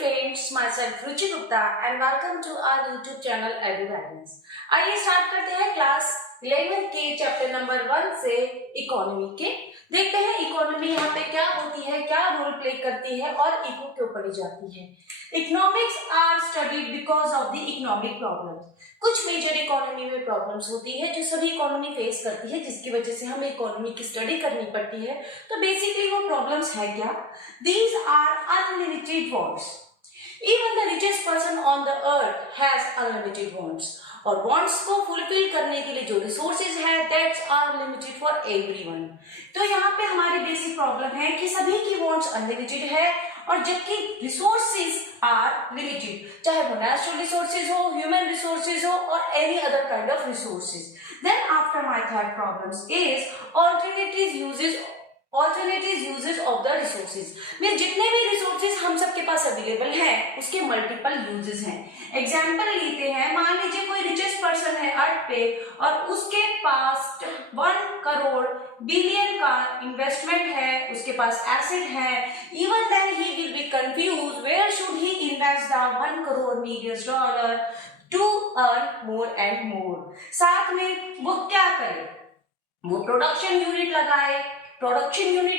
friends, myself Ruchi Gupta and welcome to our YouTube channel Agri-Guidance। आइए start करते हैं class 11 के chapter number 1 से इकोनॉमी के। देखते हैं इकोनॉमी यहाँ पे क्या होती है, क्या रोल प्ले करती है और इको क्यों पढ़ी जाती है। Economics are studied because of the economic problems. कुछ मेजर इकोनॉमी में प्रॉब्लम्स होती है जो सभी इकोनॉमी फेस करती है, जिसकी वजह से हमें इकोनॉमी की स्टडी करनी पड़ती है। तो बेसिकली वो प्रॉब्लम्स है क्या? These are unlimited wants. Even the richest person on the earth has unlimited wants. और wants को फुलफिल करने के लिए जो रिसोर्सेज है that's are limited for everyone. तो यहाँ पे हमारी बेसिक प्रॉब्लम है कि सभी की wants अनलिमिटेड है और जबकि रिसोर्सेज आर लिमिटेड, चाहे वो नेचुरल रिसोर्सेज हो, ह्यूमन रिसोर्सेज हो और any other kind of resources. Then after my third problems is alternative uses of the resources. में जितने भी रिसोर्सेज हम सबके पास अवेलेबल हैं उसके मल्टीपल यूजेस हैं। एग्जांपल लेते हैं, मान लीजिए कोई रिचेस्ट पर्सन है अर्थ पे और उसके पास 1 करोड़ बिलियन का इन्वेस्टमेंट है, उसके पास एसेट है। Even then he will be confuse where should he invest the 1 crore million dollar to earn more and more. साथ में वो क्या करे? वो प्रोडक्शन यूनिट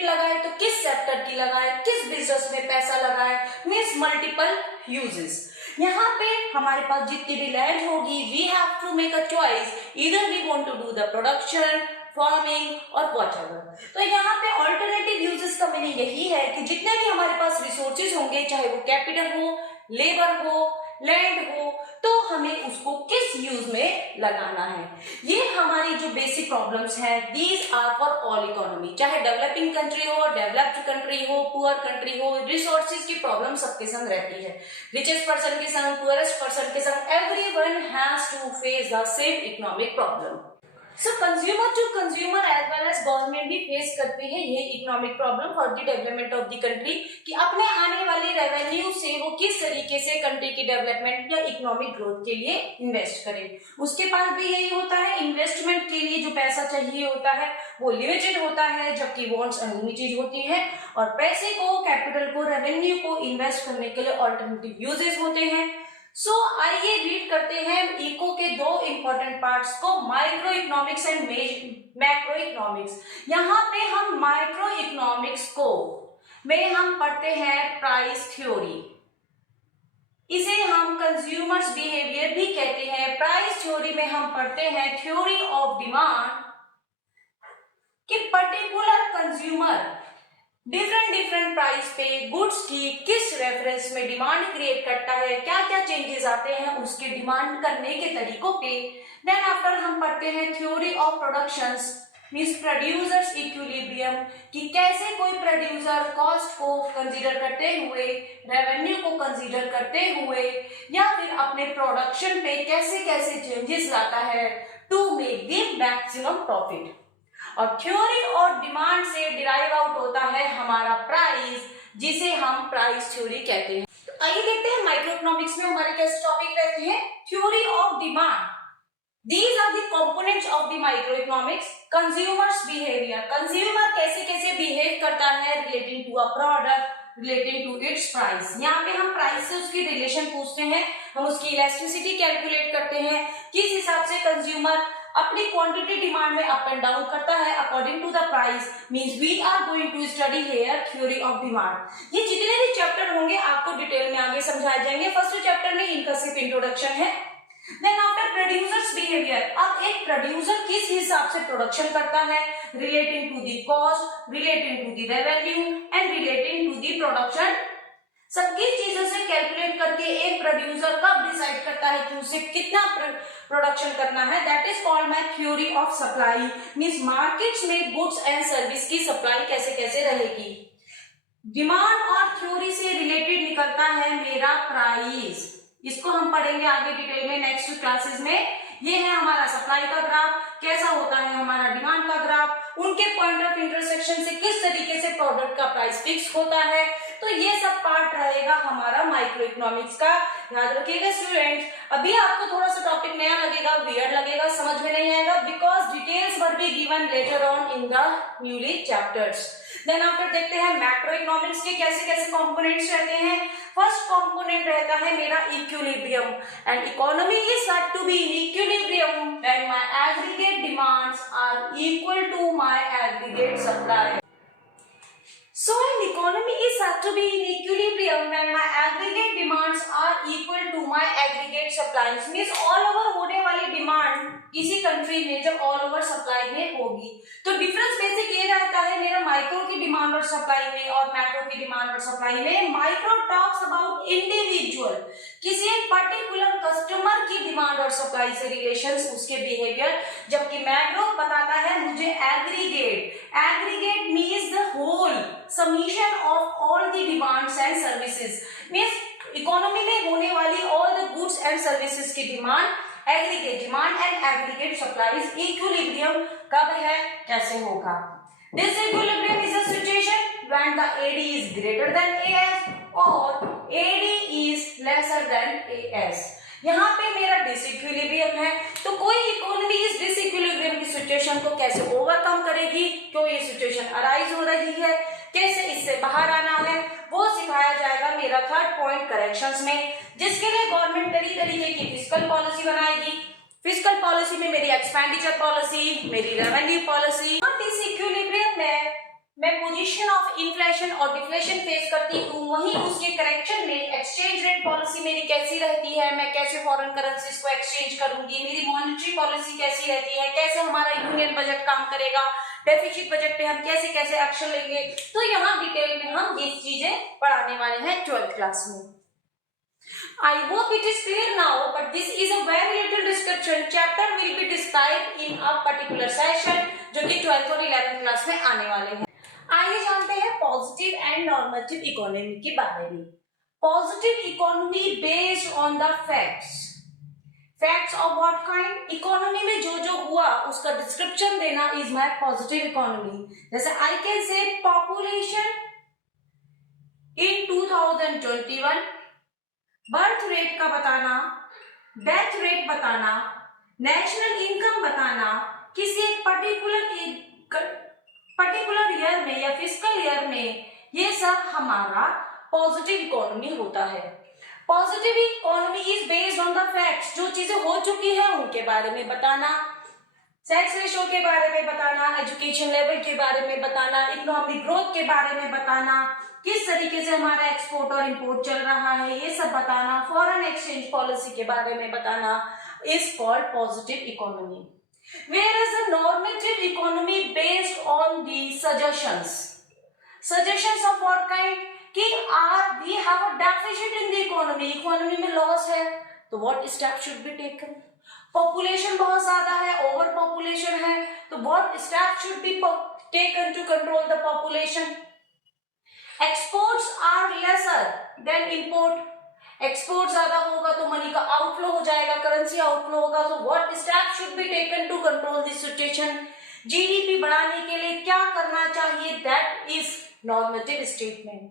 लगाए तो किस सेक्टर की लगाए, किस बिजनेस में पैसा लगाए, मीन्स मल्टीपल यूजेस। यहाँ पे हमारे पास जितनी भी लैंड होगी we have to make a choice, either we want to do the production, farming और व्हाटएवर। तो यहाँ पे ऑल्टरनेटिव यूजेस का मीनिंग यही है कि जितने भी हमारे पास रिसोर्सेज होंगे, चाहे वो कैपिटल हो, लेबर हो, लैंड हो, तो हमें उसको किस यूज में लगाना है। ये हमारी जो बेसिक प्रॉब्लम्स हैं, these are for all economy, चाहे डेवलपिंग कंट्री हो, डेवलप्ड कंट्री हो, पुअर कंट्री हो, रिसोर्सेज की प्रॉब्लम सबके संग रहती है। रिचेस्ट पर्सन के संग, पुअरेस्ट पर्सन के संग, everyone has to face the same economic problem. So consumer to consumer as well as government भी फेस करती है ये economic problem for the development of the country, कि अपने आने वाले रेवेन्यू से वो किस तरीके से कंट्री की डेवलपमेंट या इकोनॉमिक ग्रोथ के लिए इन्वेस्ट करें। उसके पास भी यही होता है, इन्वेस्टमेंट के लिए जो पैसा चाहिए होता है वो लिमिटेड होता है, जबकि वॉन्ट्स अनलिमिटेड होती है। और पैसे को, कैपिटल को, रेवेन्यू को इन्वेस्ट करने के लिए ऑल्टरनेटिव यूजेस होते हैं। सो आइए रीड करते हैं इको के दो इंपॉर्टेंट पार्ट्स को, micro economics and macro economics. यहाँ पे हम माइक्रो इकोनॉमिक्स को में हम पढ़ते हैं प्राइस थ्योरी, इसे हम कंज्यूमर्स बिहेवियर भी कहते हैं। प्राइस थ्योरी में हम पढ़ते हैं थ्योरी ऑफ डिमांड, कि पर्टिकुलर कंज्यूमर डिफरेंट प्राइस पे गुड्स की किस रेफरेंस में डिमांड क्रिएट करता है, क्या क्या चेंजेस आते हैं उसके डिमांड करने के तरीकों पे। देन आफ्टर हम पढ़ते हैं theory of productions, means producers equilibrium, कि कैसे कोई प्रोड्यूसर कॉस्ट को कंसीडर करते हुए, रेवेन्यू को कंसीडर करते हुए या फिर अपने प्रोडक्शन पे कैसे कैसे चेंजेस लाता है to make the maximum profit. और थ्योरी और डिमांड से डिराइव आउट होता है हमारा प्राइस, जिसे हम प्राइस थ्योरी कहते हैं। तो आइए देखते हैं माइक्रो इकोनॉमिक्स में हमारे कैसे टॉपिक रहते हैं। Theory of demand, these are the components of the micro economics. Consumers behaviour, consumer कैसे कैसे बिहेव करता है relating to a product, relating to its price. यहाँ पे हम प्राइस से उसकी रिलेशन पूछते हैं, हम उसकी इलास्टिसिटी कैलकुलेट करते हैं, किस हिसाब से कंज्यूमर अपनी क्वांटिटी डिमांड में अप एंड डाउन करता है according to the price. Means we are going to study here theory of demand. ये जितने भी चैप्टर होंगे आपको डिटेल में आगे समझाए जाएंगे। फर्स्ट चैप्टर में इनका सिर्फ इंट्रोडक्शन है। देन आफ्टर प्रोड्यूसर्स बिहेवियर, अब एक प्रोड्यूसर किस हिसाब से प्रोडक्शन करता है relating to the cost, relating to the revenue and relating to the production. सबकी चीजों से कैलकुलेट करके एक प्रोड्यूसर कब डिसाइड करता है कि उसे कितना प्रोडक्शन करना है, that is called my theory of supply. Means markets में गुड्स एंड सर्विस की सप्लाई कैसे कैसे रहेगी। डिमांड और थ्योरी से रिलेटेड निकलता है मेरा प्राइस, इसको हम पढ़ेंगे आगे डिटेल में नेक्स्ट क्लासेस में। ये है हमारा सप्लाई का ग्राफ, कैसा होता है हमारा डिमांड का ग्राफ, उनके पॉइंट ऑफ इंटरसेक्शन से किस तरीके से प्रोडक्ट का प्राइस फिक्स होता है, तो ये सब पार्ट रहेगा हमारा माइक्रो इकोनॉमिक्स का। याद रखिएगा स्टूडेंट्स, अभी आपको थोड़ा सा टॉपिक नया लगेगा, वियर्ड लगेगा, समझ में नहीं आएगा, because details were be given later on in the newly chapters. Then after देखते हैं मैक्रो इकोनॉमिक्स के कैसे कैसे कंपोनेंट्स रहते हैं। फर्स्ट कंपोनेंट रहता है मेरा equilibrium, and economy is said to be in equilibrium when my aggregate demands are equal to my aggregate supply. So an economy is said to be in equilibrium when my aggregate demands are equal to my aggregate supplies. Means all over होने वाली demand किसी country में जब all over supply में होगी, तो difference basic ये रहता है मेरा माइक्रो की डिमांड और सप्लाई में और मैक्रो की डिमांड और सप्लाई में। माइक्रो टॉक्स अबाउट इंडिविजुअल, किसी एक पर्टिकुलर कस्टमर की डिमांड और सप्लाई से रिलेशंस, उसके बिहेवियर, जबकि मैक्रो बताता है मुझे aggregate. Aggregate means the whole summation of all the demands and services. Means economy में होने वाली all the goods and services की demand, aggregate demand and aggregate supplies. Equilibrium कब है, कैसे होगा? Disequilibrium is a situation when the AD is greater than AS और AD is lesser than AS। यहाँ पे मेरा डिसइक्विलिब्रियम है, तो कोई इकोनॉमी इस डिसइक्विलिब्रियम की सिचुएशन को कैसे ओवरकम करेगी, क्यों ये सिचुएशन अराइज हो रही है, कैसे इससे बाहर आना है, वो सिखाया जाएगा मेरा थर्ड पॉइंट करेक्शंस में, जिसके लिए गवर्नमेंट तरीके की फिस्कल पॉलिसी बनाएगी। फिस्कल पॉलिसी में मेरी एक्सपेंडिचर पॉलिसी, मेरी रेवेन्यू पॉलिसी। डिसइक्विलिब्रियम में मैं पोजीशन ऑफ इन्फ्लेशन और डिफ्लेशन फेस करती हूँ, वहीं उसके करेक्शन में एक्सचेंज रेट पॉलिसी मेरी कैसी रहती है, मैं कैसे फॉरेन करेंसीज को एक्सचेंज करूंगी, मेरी मॉनेटरी पॉलिसी कैसी रहती है, कैसे हमारा यूनियन बजट काम करेगा, डेफिसिट बजट पे हम कैसे कैसे एक्शन लेंगे। तो यहाँ डिटेल में हम ये चीजें पढ़ाने वाले हैं 12th क्लास में। I hope it is clear now, but this is a very little description. Chapter will be described in a particular session, जो कि 12th और 11th क्लास में आने वाले हैं। आइए जानते हैं पॉजिटिव एंड नॉर्मेटिव इकोनॉमी के बारे में। Positive economy based on the facts. Facts of what kind? Economy में जो जो हुआ उसका डिस्क्रिप्शन देना इज माय पॉजिटिव इकोनॉमी। जैसे I can say population in 2021, birth rate का बताना, डेथ रेट बताना, नेशनल इनकम बताना, किसी एक पर्टिकुलर ईयर में या फिस्कल ईयर में, ये सब हमारा पॉजिटिव इकोनॉमी होता है। Positive economy is based on the facts, जो चीजें हो चुकी है उनके बारे में बताना, सेक्स रेशो के बारे में बताना, एजुकेशन लेवल के बारे में बताना, इकोनॉमिक ग्रोथ के बारे में बताना, किस तरीके से हमारा एक्सपोर्ट और इंपोर्ट चल रहा है, ये सब बताना, फॉरेन एक्सचेंज पॉलिसी के बारे में बताना, is called positive economy. Whereas the normative economy based on the suggestions of what kind? कि we have a deficit in the economy में लॉस है, तो what steps should be taken? Population बहुत ज्यादा है, ओवर पॉपुलेशन है, तो what steps should be taken to control the population? Exports are lesser than import. Export ज्यादा होगा तो मनी का आउटफ्लो हो जाएगा, करेंसी आउटफ्लो होगा, तो what step should be taken to control this situation? GDP बढ़ाने के लिए क्या करना चाहिए? That is normative statement.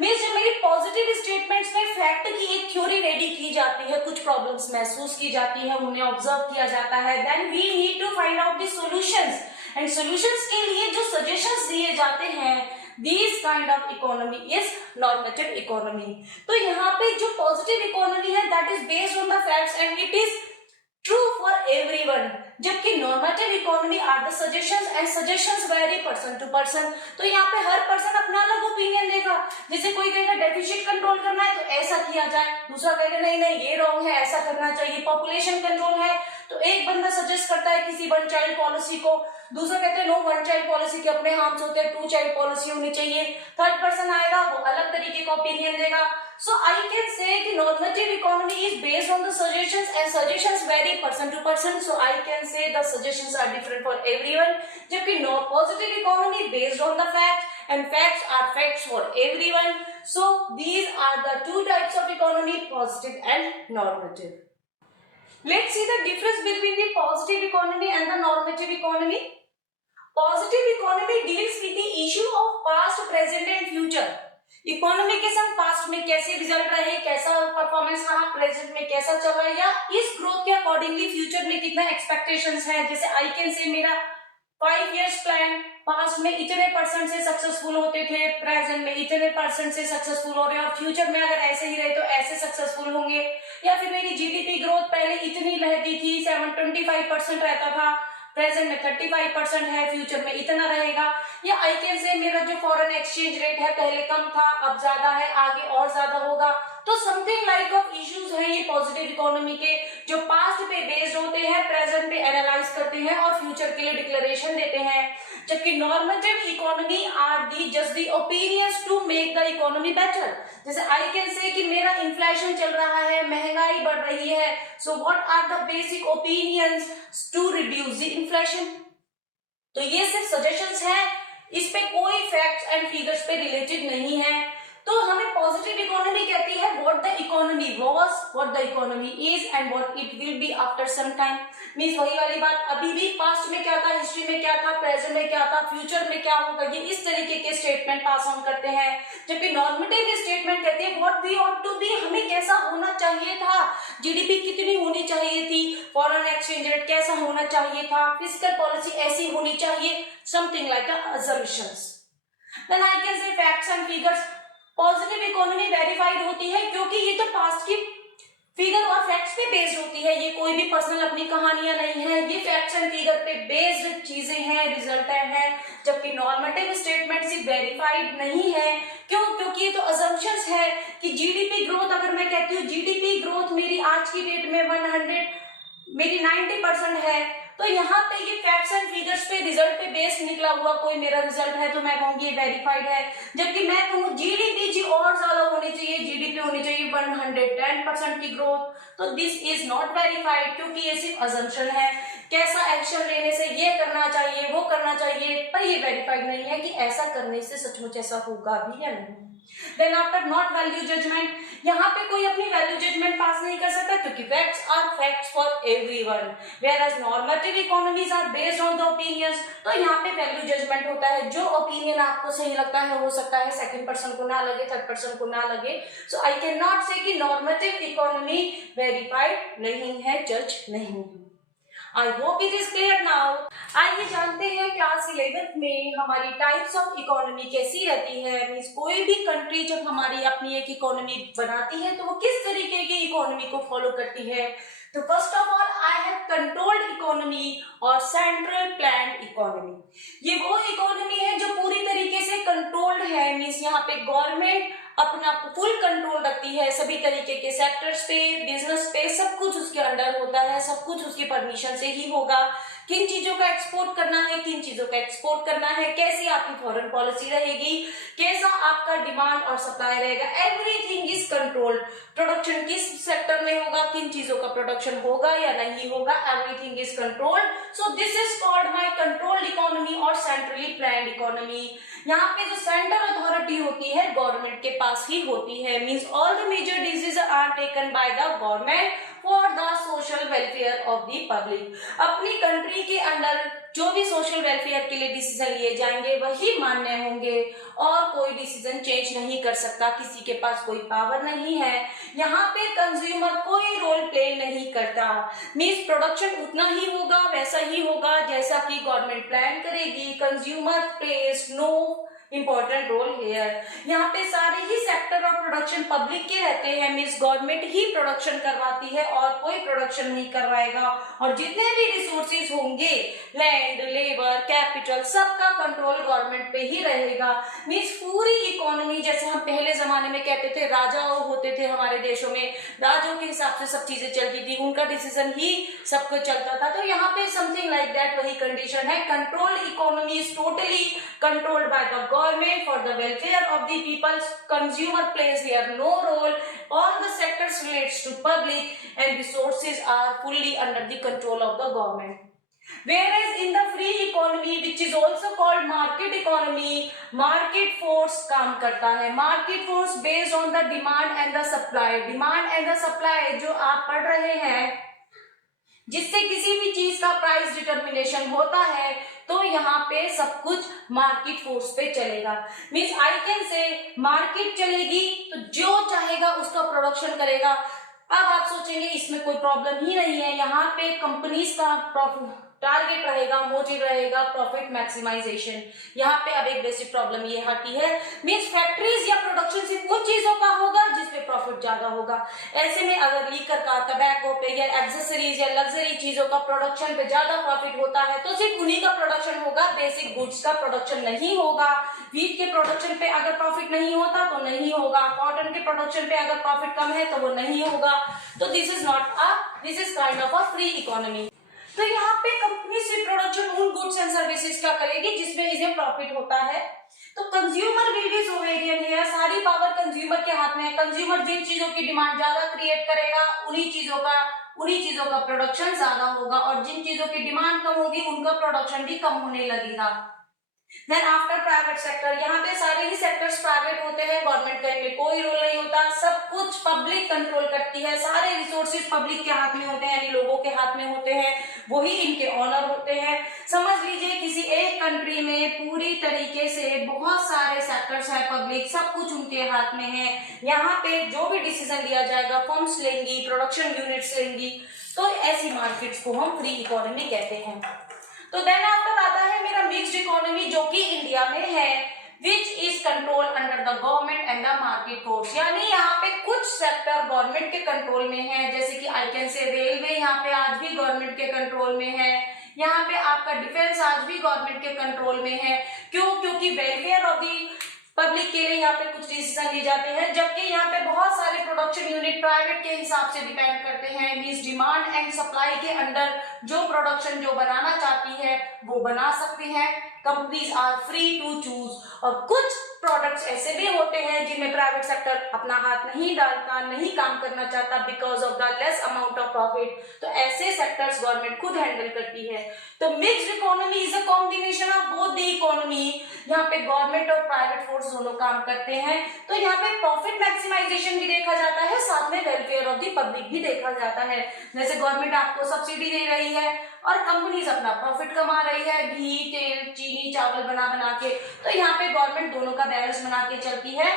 Means जब मेरी पॉजिटिव स्टेटमेंट्स में फैक्ट की एक थ्योरी रेडी की जाती है, कुछ प्रॉब्लम्स महसूस की जाती है, उन्हें ऑब्जर्व किया जाता है, then we need to find out the solutions, and solutions के लिए जो सजेशंस दिए जाते हैं, This kind of economy is normative economy. तो यहाँ पे जो positive economy है that is based on the facts and it is true for everyone. जबकि normative economy are the suggestions and suggestions vary person to person. तो यहाँ पे हर person अपना अलग ओपिनियन देगा। जैसे कोई कहेगा डेफिसिट कंट्रोल करना है तो ऐसा किया जाए, दूसरा कहेगा नहीं नहीं ये रॉन्ग है, ऐसा करना चाहिए। पॉपुलेशन कंट्रोल है तो एक बंदा सजेस्ट करता है किसी वन चाइल्ड पॉलिसी को, दूसरा कहते हैं नो वन चाइल्ड पॉलिसी के अपने हार्म्स होते हैं, टू चाइल्ड पॉलिसी होनी चाहिए। थर्ड पर्सन आएगा वो अलग तरीके का ओपिनियन देगा। सो आई कैन से कि normative economy is based on the suggestions and suggestions vary person to person, so I can say the suggestions are different for everyone. जबकि positive economy based on the fact and facts are facts for everyone. So these are the two types of economy, positive and normative. Let's see the difference between the positive economy and the normative economy. Positive economy deals with the issue of past, present and future. Economy के संग past में कैसे result रहे, कैसा performance रहा, present में कैसा चल रहा है, या इस ग्रोथ के अकॉर्डिंगली फ्यूचर में कितना एक्सपेक्टेशंस है। जैसे आई कैन से मेरा 5 years प्लान, पास्ट में इतने % से सक्सेसफुल होते थे, प्रेजेंट में इतने % से सक्सेसफुल हो रहे हैं, और फ्यूचर में अगर ऐसे ही रहे तो ऐसे सक्सेसफुल होंगे। या फिर मेरी जीडीपी ग्रोथ पहले इतनी रहती थी, 25% रहता था, प्रेजेंट में 35% है, फ्यूचर में इतना रहेगा। या आई कैन से मेरा जो फॉरेन एक्सचेंज रेट है पहले कम था, अब ज्यादा है, आगे और ज्यादा होगा। तो समथिंग लाइक ऑफ इश्यूज हैं ये पॉजिटिव इकोनॉमी के, जो पास्ट पे बेस्ड होते हैं, प्रेजेंट पे एनालाइज करते हैं और फ्यूचर के लिए डिक्लेरेशन देते हैं। जबकि normative economy are the just the opinions to make the economy better. जैसे आई कैन से कि मेरा इन्फ्लेशन चल रहा है, महंगाई बढ़ रही है, so what are the basic opinions to reduce the inflation. तो ये सिर्फ सजेशंस हैं, इस पे कोई फैक्ट्स एंड फिगर्स पे रिलेटेड नहीं है। तो हमें पॉजिटिव इकोनॉमी कहती है what the economy was, what the economy is and what it will be after some time. Means वही वाली बात, अभी भी पास्ट में क्या था, हिस्ट्री में क्या था, प्रेजेंट में क्या था, फ्यूचर में क्या होगा, ये इस तरीके के स्टेटमेंट पास ऑन करते हैं। जबकि नॉर्मेटिव स्टेटमेंट कहते हैं what we ought to be, हमें कैसा होना चाहिए था, जीडीपी कितनी होनी चाहिए थी, फॉरेन एक्सचेंज रेट कैसा होना चाहिए था, फिस्कल पॉलिसी ऐसी होनी चाहिए, something like assumptions। Then I can say facts and figures। Positive economy verified होती है क्योंकि ये तो पास्ट की फिगर और फैक्ट्स पे बेस्ड होती है, ये कोई भी पर्सनल अपनी कहानियां नहीं है, ये फैक्ट्स एंड फिगर पे बेस्ड चीजें हैं, रिजल्ट है। जबकि नॉर्मेटिव स्टेटमेंट सिर्फ वेरीफाइड नहीं है, क्यों? क्योंकि ये तो अजम्पशंस है कि जीडीपी ग्रोथ, अगर मैं कहती हूँ जीडीपी ग्रोथ मेरी आज की डेट में 100 मेरी 90% है, तो यहाँ पे ये फैक्ट्स एंड फिगर्स पे रिजल्ट पे बेस्ड निकला हुआ कोई मेरा रिजल्ट है तो मैं कहूंगी ये वेरीफाइड है। जबकि मैं कहूँ जीडीपी जी और ज्यादा होनी चाहिए, जीडीपी होनी चाहिए 110% की ग्रोथ, तो दिस इज नॉट वेरीफाइड क्योंकि ये सिर्फ अजम्पशन है। कैसा एक्शन लेने से ये करना चाहिए, वो करना चाहिए, पर ये वेरीफाइड नहीं है कि ऐसा करने से सचमुच ऐसा होगा भी या नहीं। Then after not value judgement, यहाँ पे कोई अपनी वैल्यू जजमेंट पास नहीं कर सकता क्योंकि facts are facts for everyone, whereas normative economies are based on the opinions. तो यहाँ पे वैल्यू जजमेंट होता है, जो ओपिनियन आपको सही लगता है, हो सकता है सेकंड पर्सन को ना लगे, थर्ड पर्सन को ना लगे। सो आई कैन नॉट से कि नॉर्मेटिव इकोनॉमी वेरीफाइड नहीं है, जज नहीं है। I hope it is clear now. आइए जानते हैं क्लास 11th में हमारी टाइप्स ऑफ इकोनॉमी कैसी रहती है। मींस कोई भी कंट्री जब हमारी अपनी एक इकोनॉमी बनाती है तो वो किस तरीके की इकोनॉमी को फॉलो करती है। तो first of all I have controlled economy और सेंट्रल प्लान्ड इकोनॉमी। ये वो इकोनॉमी है जो पूरी तरीके से कंट्रोल्ड है, मींस यहाँ पे गवर्नमेंट अपना फुल कंट्रोल रखती है सभी तरीके के सेक्टर्स पे, बिजनेस पे, सब कुछ उसके अंडर होता है, सब कुछ उसकी परमिशन से ही होगा। किन चीजों का एक्सपोर्ट करना है, किन चीजों का एक्सपोर्ट करना है, कैसी आपकी फॉरेन पॉलिसी रहेगी, कैसा आपका डिमांड और सप्लाई रहेगा, एवरीथिंग इज कंट्रोल्ड। प्रोडक्शन किस सेक्टर में होगा, किन चीजों का प्रोडक्शन होगा या नहीं होगा, everything is controlled. So this is called my controlled economy और सेंट्रली प्लान्ड इकोनॉमी। यहाँ पे जो सेंट्रल अथॉरिटी होती है गवर्नमेंट के पास ही होती है, means all the major decision are taken by the government for the social welfare of the public. अपनी कंट्री के अंदर जो भी सोशल वेलफेयर के लिए डिसीजन लिए जाएंगे वही मान्य होंगे और कोई डिसीजन चेंज नहीं कर सकता, किसी के पास कोई पावर नहीं है। यहाँ पे कंज्यूमर कोई रोल प्ले नहीं करता, मींस प्रोडक्शन उतना ही होगा, वैसा ही होगा जैसा कि गवर्नमेंट प्लान करेगी। Consumer plays no important role here. यहाँ पे सारे ही सेक्टर ऑफ प्रोडक्शन पब्लिक के रहते हैं, मींस गवर्नमेंट ही प्रोडक्शन करवाती है और कोई प्रोडक्शन नहीं करवाएगा। और जितने भी रिसोर्सेज होंगे, लैंड, लेबर, कैपिटल, सबका कंट्रोल गवर्नमेंट पे ही रहेगा। मींस पूरी इकोनॉमी, जैसे हम पहले जमाने में कहते थे राजा होते थे हमारे देशों में, राजों के हिसाब से सब चीजें चलती थी, उनका डिसीजन ही सब कुछ चलता था। तो यहाँ पे समथिंग लाइक दैट वही कंडीशन है। Controlled economy is totally controlled by the government for the welfare of the people. Consumer plays here no role. All the sectors relates to public and resources are fully under the control of the government. Whereas in the free economy, which is also called market economy, market force काम करता है। Market force based on the demand and the supply. Demand and the supply जो आप पढ़ रहे हैं, जिससे किसी भी चीज का प्राइस डिटर्मिनेशन होता है तो यहाँ पे सब कुछ मार्केट फोर्स पे चलेगा। मीन्स आई कैन से मार्केट चलेगी तो जो चाहेगा उसका प्रोडक्शन करेगा। अब आप सोचेंगे इसमें कोई प्रॉब्लम ही नहीं है, यहाँ पे कंपनीज का टारगेट रहेगा, मोटिव रहेगा प्रॉफिट मैक्सिमाइजेशन। यहाँ पे अब एक बेसिक प्रॉब्लम ये आती है, मीन्स फैक्ट्रीज या प्रोडक्शन सिर्फ उन चीजों का होगा जिसपे प्रॉफिट ज्यादा होगा। ऐसे में अगर लीकर का, टबैको पे या एक्सेसरीज या लग्जरी चीजों का प्रोडक्शन पे ज्यादा प्रॉफिट होता है तो सिर्फ उन्हीं का प्रोडक्शन होगा, बेसिक गुड्स का प्रोडक्शन नहीं होगा। व्हीट के प्रोडक्शन पे अगर प्रॉफिट नहीं होता तो नहीं होगा, कॉटन के प्रोडक्शन पे अगर प्रॉफिट कम है तो वो नहीं होगा। तो this is kind of a free economy. तो यहाँ पे कंपनी से प्रोडक्शन उन गुड्स एंड सर्विसेज का करेगी जिसमें इन्हें प्रॉफिट होता है। तो कंज्यूमर विल बी सोवेरियन है, सारी पावर कंज्यूमर के हाथ में है। कंज्यूमर जिन चीजों की डिमांड ज्यादा क्रिएट करेगा उन्हीं चीजों का प्रोडक्शन ज्यादा होगा, और जिन चीजों की डिमांड कम होगी उनका प्रोडक्शन भी कम होने लगेगा। देन आफ्टर प्राइवेट सेक्टर, यहाँ पे सारे ही सेक्टर्स प्राइवेट होते हैं, गवर्नमेंट का इनमें कोई रोल नहीं होता, सब कुछ पब्लिक कंट्रोल करती है। सारे रिसोर्सेज पब्लिक के हाथ में होते हैं, यानी लोगों के हाथ में होते हैं, वही इनके ऑनर होते हैं। समझ लीजिए किसी एक कंट्री में पूरी तरीके से बहुत सारे सेक्टर्स है पब्लिक, सब कुछ उनके हाथ में है। यहाँ पे जो भी डिसीजन लिया जाएगा फर्म्स लेंगी, प्रोडक्शन यूनिट्स लेंगी, तो ऐसी मार्केट्स को हम फ्री इकोनॉमी कहते हैं। तो देन आफ्टर आता है मेरा मिक्स्ड इकोनॉमी, जो कि इंडिया में है, which is control under the government and the market force. यानी यहाँ पे कुछ सेक्टर गवर्नमेंट के कंट्रोल में है, जैसे कि आई कैन से रेलवे यहाँ पे आज भी गवर्नमेंट के कंट्रोल में है। यहाँ पे आपका डिफेंस आज भी गवर्नमेंट के कंट्रोल में है। क्यों? क्योंकि वेलफेयर ऑफ दी पब्लिक के लिए यहाँ पे कुछ डिसीजन लिए जाते हैं, जबकि यहाँ पे बहुत सारे प्रोडक्शन यूनिट प्राइवेट के हिसाब से डिपेंड करते हैं। मींस डिमांड एंड सप्लाई के अंडर जो प्रोडक्शन जो बनाना चाहती है वो बना सकती हैं। Companies are free to choose. और कुछ प्रोडक्ट्स ऐसे भी होते हैं जिनमें प्राइवेट सेक्टर अपना हाथ नहीं डालता, नहीं काम करना चाहता because of the less amount of profit, तो ऐसे सेक्टर्स गवर्नमेंट खुद हैंडल करती है। तो mixed economy is a combination of both the economy, यहाँ पे गवर्नमेंट और प्राइवेट फोर्स दोनों काम करते हैं। तो यहाँ पे प्रॉफिट मैक्सिमाइजेशन भी देखा जाता है, साथ में वेलफेयर ऑफ द पब्लिक भी देखा जाता है। जैसे गवर्नमेंट आपको सब्सिडी दे रही है और कंपनीज अपना प्रॉफिट कमा रही है, घी, तेल, चीनी, चावल बना के, तो यहाँ पे गवर्नमेंट दोनों का बैलेंस बना के चलती है।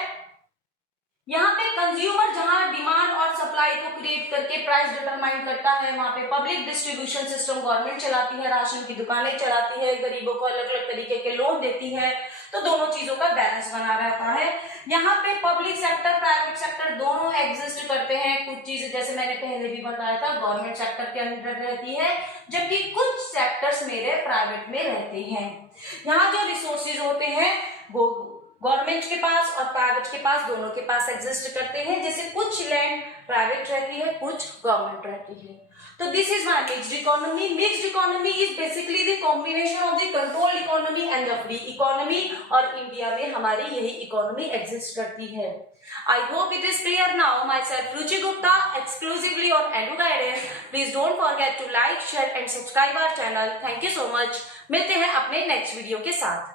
यहाँ पे कंज्यूमर जहां डिमांड और सप्लाई को क्रिएट करके प्राइस डिटरमाइन करता है, वहां पे पब्लिक डिस्ट्रीब्यूशन सिस्टम गवर्नमेंट चलाती है, राशन की दुकानें चलाती है, गरीबों को अलग अलग तरीके के लोन देती है, तो दोनों चीजों का बैलेंस बना रहता है। यहाँ पे पब्लिक सेक्टर प्राइवेट सेक्टर दोनों एग्जिस्ट करते हैं। कुछ चीजें जैसे मैंने पहले भी बताया था गवर्नमेंट सेक्टर के अंदर रहती है, जबकि कुछ सेक्टर्स मेरे प्राइवेट में रहते हैं। यहाँ जो रिसोर्सेज होते हैं वो गवर्नमेंट के पास और प्राइवेट के पास, दोनों के पास एग्जिस्ट करते हैं। जैसे कुछ लैंड प्राइवेट रहती है, कुछ गवर्नमेंट रहती है। तो this is my mixed economy. Mixed economy is basically the combination of the controlled economy and the free economy, और इंडिया में हमारी यही इकोनॉमी एग्जिस्ट करती है। I hope it is clear now. Myself Ruchi Gupta, exclusively on Edu Guidance. Please don't forget to like, share and subscribe our channel. Thank you so much. मिलते हैं अपने next video के साथ।